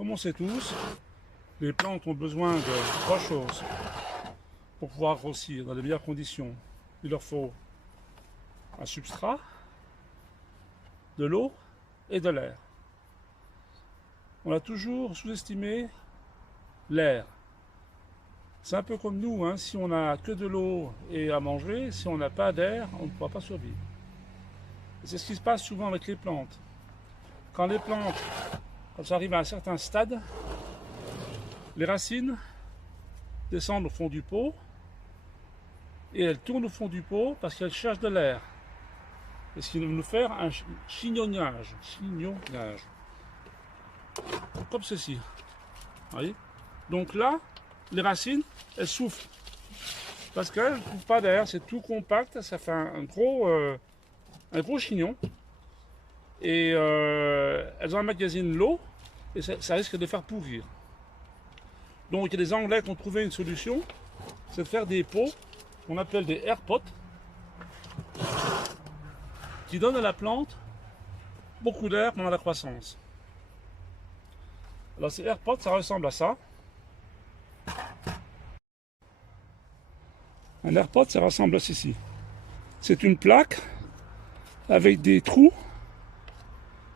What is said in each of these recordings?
Comme on sait tous, les plantes ont besoin de trois choses pour pouvoir grossir dans les meilleures conditions. Il leur faut un substrat, de l'eau et de l'air. On a toujours sous-estimé l'air. C'est un peu comme nous, hein, si on n'a que de l'eau et à manger, si on n'a pas d'air, on ne pourra pas survivre. C'est ce qui se passe souvent avec les plantes. Quand les plantes, quand ça arrive à un certain stade, les racines descendent au fond du pot et elles tournent au fond du pot parce qu'elles cherchent de l'air. Et ce qui va nous faire un chignonnage. Comme ceci. Voyez. Donc là, les racines, elles soufflent. Parce qu'elles ne trouvent pas d'air, c'est tout compact, ça fait un gros chignon. Et elles emmagasinent l'eau et ça risque de les faire pourrir. Donc il y a des Anglais qui ont trouvé une solution, c'est de faire des pots qu'on appelle des air pots, qui donnent à la plante beaucoup d'air pendant la croissance. Alors ces air pots, ça ressemble à ça. Un air pot, ça ressemble à ceci. C'est une plaque avec des trous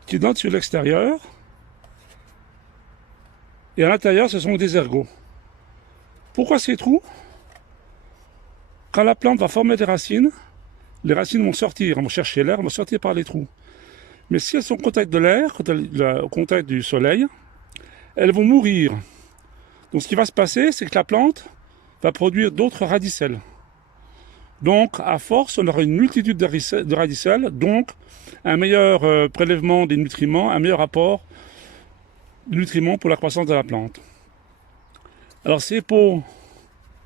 qui donnent sur l'extérieur. Et à l'intérieur, ce sont des ergots. Pourquoi ces trous? Quand la plante va former des racines, les racines vont sortir, vont chercher l'air, vont sortir par les trous. Mais si elles sont au contact de l'air, au contact du soleil, elles vont mourir. Donc ce qui va se passer, c'est que la plante va produire d'autres radicelles. Donc à force, on aura une multitude de radicelles, donc un meilleur prélèvement des nutriments, un meilleur apport de nutriments pour la croissance de la plante. Alors ces pots,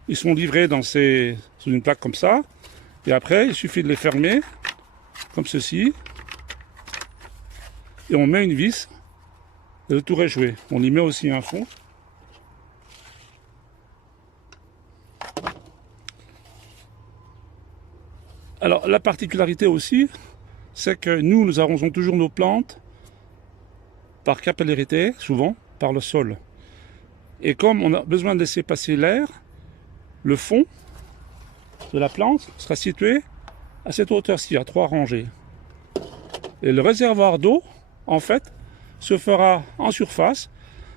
ils sont livrés sous une plaque comme ça, et après il suffit de les fermer, comme ceci, et on met une vis, et le tour est joué. On y met aussi un fond. Alors la particularité aussi, c'est que nous arrosons toujours nos plantes par capillarité, souvent par le sol. Et comme on a besoin de laisser passer l'air, le fond de la plante sera situé à cette hauteur-ci, à 3 rangées. Et le réservoir d'eau, en fait, se fera en surface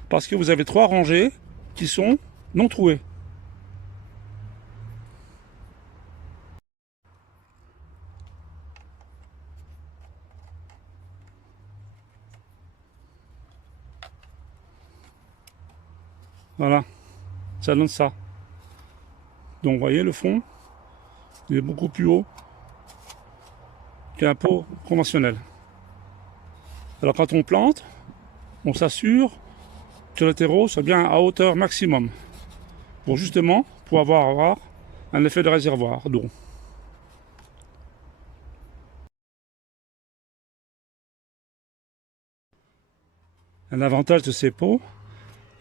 parce que vous avez 3 rangées qui sont non trouées. Voilà, ça donne ça. Donc vous voyez le fond, il est beaucoup plus haut qu'un pot conventionnel. Alors quand on plante, on s'assure que le terreau soit bien à hauteur maximum pour justement pouvoir avoir un effet de réservoir d'eau. Un avantage de ces pots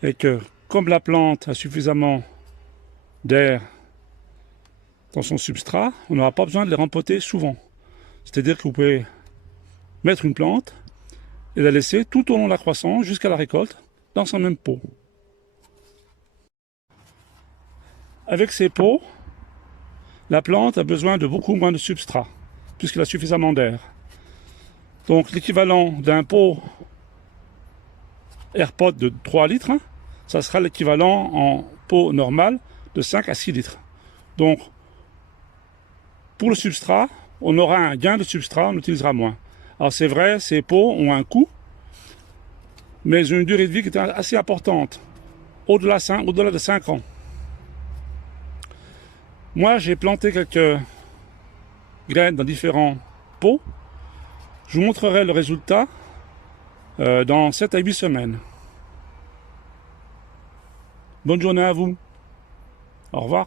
est que comme la plante a suffisamment d'air dans son substrat, on n'aura pas besoin de les rempoter souvent. C'est-à-dire que vous pouvez mettre une plante et la laisser tout au long de la croissance jusqu'à la récolte dans son même pot. Avec ces pots, la plante a besoin de beaucoup moins de substrat puisqu'elle a suffisamment d'air. Donc l'équivalent d'un pot AirPod de 3 litres, ça sera l'équivalent en pot normal de 5 à 6 litres. Donc pour le substrat, on aura un gain de substrat, on utilisera moins. Alors c'est vrai, ces pots ont un coût, mais ils ont une durée de vie qui est assez importante, au-delà de 5 ans. Moi, j'ai planté quelques graines dans différents pots. Je vous montrerai le résultat dans 7 à 8 semaines. Bonne journée à vous. Au revoir.